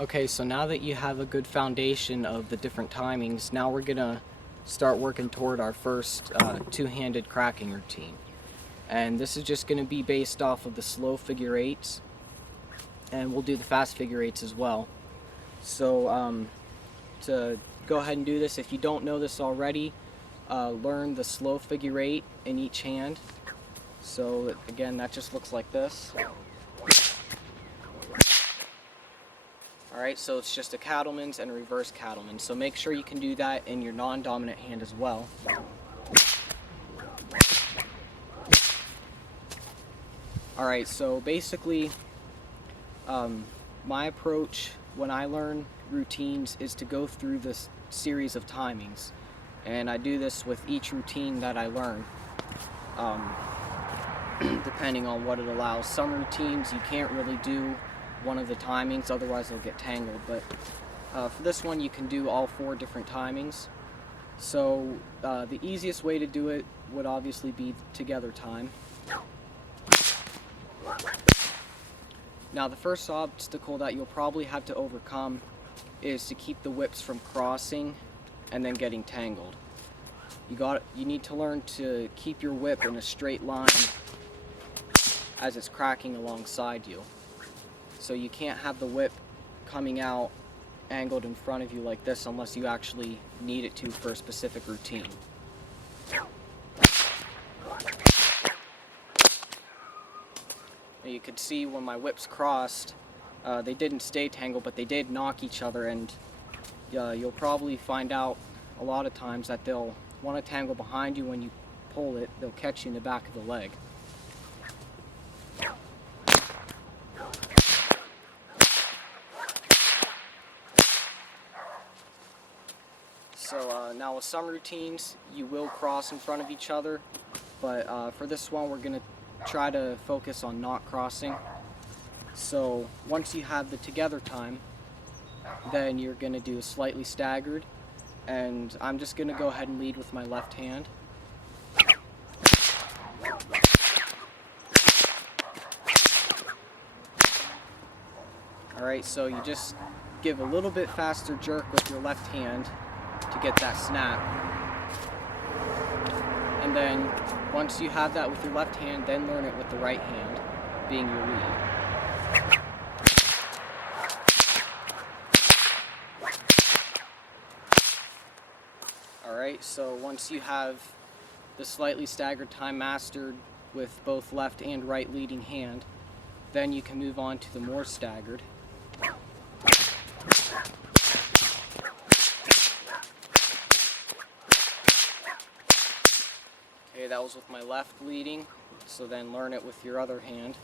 Okay, so now that you have a good foundation of the different timings, now we're gonna start working toward our first two-handed cracking routine. And this is just gonna be based off of the slow figure eights, and we'll do the fast figure eights as well. So to go ahead and do this, if you don't know this already, learn the slow figure eight in each hand. So again, that just looks like this. Alright, so it's just a cattleman's and a reverse cattleman. So make sure you can do that in your non-dominant hand as well. Alright, so basically, my approach when I learn routines is to go through this series of timings. And I do this with each routine that I learn, depending on what it allows. Some routines you can't really do one of the timings, otherwise they'll get tangled, but for this one you can do all 4 different timings. So the easiest way to do it would obviously be together time. Now the first obstacle that you'll probably have to overcome is to keep the whips from crossing and then getting tangled. You need to learn to keep your whip in a straight line as it's cracking alongside you. So you can't have the whip coming out angled in front of you like this unless you actually need it to for a specific routine. You could see when my whips crossed, they didn't stay tangled, but they did knock each other, and you'll probably find out a lot of times that they'll want to tangle behind you when you pull it. They'll catch you in the back of the leg. So now with some routines you will cross in front of each other, but for this one we're going to try to focus on not crossing. So once you have the together time, then you're going to do a slightly staggered, and I'm just going to go ahead and lead with my left hand. Alright, so you just give a little bit faster jerk with your left hand to get that snap. And then once you have that with your left hand, then learn it with the right hand being your lead. Alright, so once you have the slightly staggered time mastered with both left and right leading hand, then you can move on to the more staggered. Okay, that was with my left leading, so then learn it with your other hand.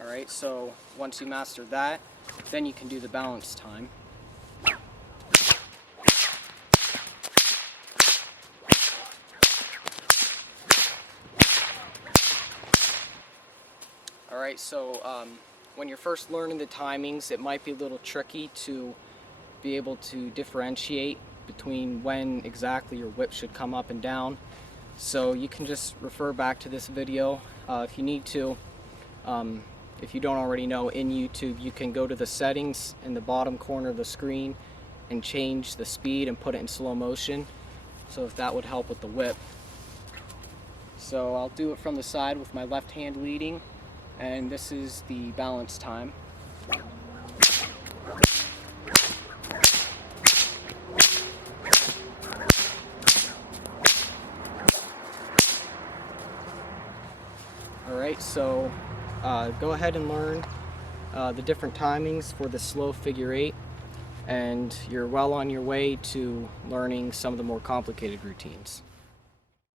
Alright, so once you master that, then you can do the balance time. Alright, so when you're first learning the timings, it might be a little tricky to be able to differentiate between when exactly your whip should come up and down. So you can just refer back to this video if you need to. If you don't already know, in YouTube you can go to the settings in the bottom corner of the screen and change the speed and put it in slow motion. So if that would help with the whip. So I'll do it from the side with my left hand leading, and this is the balance time. Alright, so go ahead and learn the different timings for the slow figure eight, and you're well on your way to learning some of the more complicated routines.